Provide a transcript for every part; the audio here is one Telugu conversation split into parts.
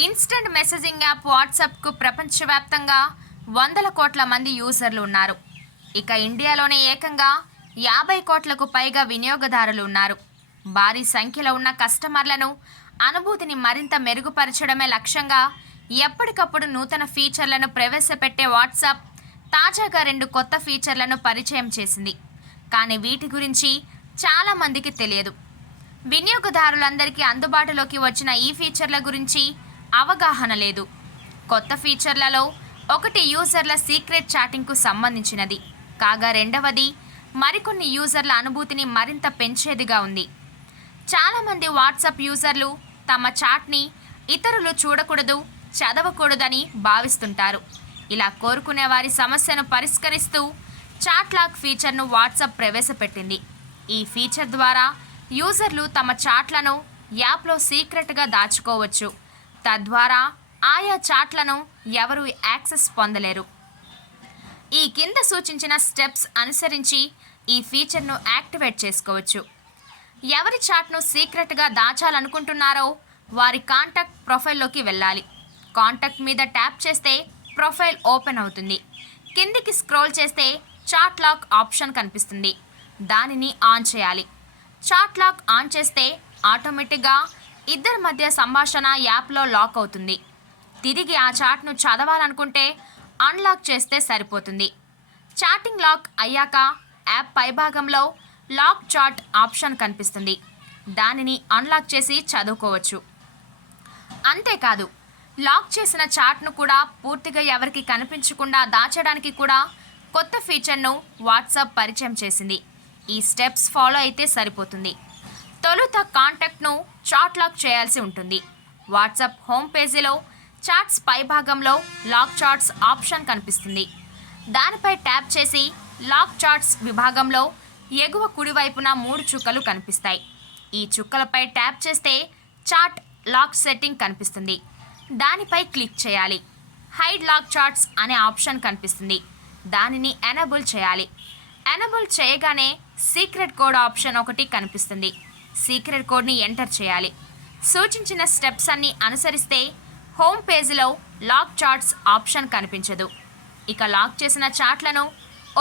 ఇన్స్టెంట్ మెసేజింగ్ యాప్ వాట్సాప్కు ప్రపంచవ్యాప్తంగా వందల కోట్ల మంది యూజర్లు ఉన్నారు. ఇక ఇండియాలోనే ఏకంగా యాభై కోట్లకు పైగా వినియోగదారులు ఉన్నారు. భారీ సంఖ్యలో ఉన్న కస్టమర్లను అనుభూతిని మరింత మెరుగుపరచడమే లక్ష్యంగా ఎప్పటికప్పుడు నూతన ఫీచర్లను ప్రవేశపెట్టే వాట్సాప్ తాజాగా రెండు కొత్త ఫీచర్లను పరిచయం చేసింది. కానీ వీటి గురించి చాలా మందికి తెలియదు. వినియోగదారులందరికీ అందుబాటులోకి వచ్చిన ఈ ఫీచర్ల గురించి అవగాహన లేదు. కొత్త ఫీచర్లలో ఒకటి యూజర్ల సీక్రెట్ చాటింగ్కు సంబంధించినది. కాగా రెండవది మరికొన్ని యూజర్ల అనుభూతిని మరింత పెంచేదిగా ఉంది. చాలామంది వాట్సాప్ యూజర్లు తమ చాట్ని ఇతరులు చూడకూడదు చదవకూడదని భావిస్తుంటారు. ఇలా కోరుకునే వారి సమస్యను పరిష్కరిస్తూ చాట్ లాక్ ఫీచర్ను వాట్సాప్ ప్రవేశపెట్టింది. ఈ ఫీచర్ ద్వారా యూజర్లు తమ చాట్లను యాప్లో సీక్రెట్గా దాచుకోవచ్చు. తద్వారా ఆయా చాట్లను ఎవరు యాక్సెస్ పొందలేరు. ఈ కింద సూచించిన స్టెప్స్ అనుసరించి ఈ ఫీచర్ను యాక్టివేట్ చేసుకోవచ్చు. ఎవరి చాట్ను సీక్రెట్గా దాచాలనుకుంటున్నారో వారి కాంటాక్ట్ ప్రొఫైల్లోకి వెళ్ళాలి. కాంటాక్ట్ మీద ట్యాప్ చేస్తే ప్రొఫైల్ ఓపెన్ అవుతుంది. కిందికి స్క్రోల్ చేస్తే చాట్ లాక్ ఆప్షన్ కనిపిస్తుంది. దానిని ఆన్ చేయాలి. చాట్ లాక్ ఆన్ చేస్తే ఆటోమేటిక్గా ఇద్దరి మధ్య సంభాషణ యాప్లో లాక్ అవుతుంది. తిరిగి ఆ చాట్ను చదవాలనుకుంటే అన్లాక్ చేస్తే సరిపోతుంది. చాటింగ్ లాక్ అయ్యాక యాప్ పైభాగంలో లాక్ చాట్ ఆప్షన్ కనిపిస్తుంది. దానిని అన్లాక్ చేసి చదువుకోవచ్చు. అంతేకాదు లాక్ చేసిన చాట్ను కూడా పూర్తిగా ఎవరికి కనిపించకుండా దాచడానికి కూడా కొత్త ఫీచర్ను వాట్సాప్ పరిచయం చేసింది. ఈ స్టెప్స్ ఫాలో అయితే సరిపోతుంది. తొలుత కాంటాక్ట్ను చాట్ లాక్ చేయాల్సి ఉంటుంది. వాట్సాప్ హోమ్ పేజీలో చాట్స్ పైభాగంలో లాక్ చాట్స్ ఆప్షన్ కనిపిస్తుంది. దానిపై ట్యాప్ చేసి లాక్ చాట్స్ విభాగంలో ఎగువ కుడివైపున మూడు చుక్కలు కనిపిస్తాయి. ఈ చుక్కలపై ట్యాప్ చేస్తే చాట్ లాక్ సెట్టింగ్ కనిపిస్తుంది. దానిపై క్లిక్ చేయాలి. హైడ్ లాక్ చార్ట్స్ అనే ఆప్షన్ కనిపిస్తుంది. దానిని ఎనబుల్ చేయాలి. ఎనబుల్ చేయగానే సీక్రెట్ కోడ్ ఆప్షన్ ఒకటి కనిపిస్తుంది. సీక్రెట్ కోడ్ని ఎంటర్ చేయాలి. సూచించిన స్టెప్స్ అన్ని అనుసరిస్తే హోమ్ పేజీలో లాక్ చార్ట్స్ ఆప్షన్ కనిపించదు. ఇక లాక్ చేసిన చార్ట్లను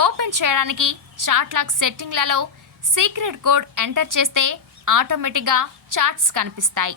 ఓపెన్ చేయడానికి చార్ట్ లాక్ సెట్టింగ్లలో సీక్రెట్ కోడ్ ఎంటర్ చేస్తే ఆటోమేటిక్గా చార్ట్స్ కనిపిస్తాయి.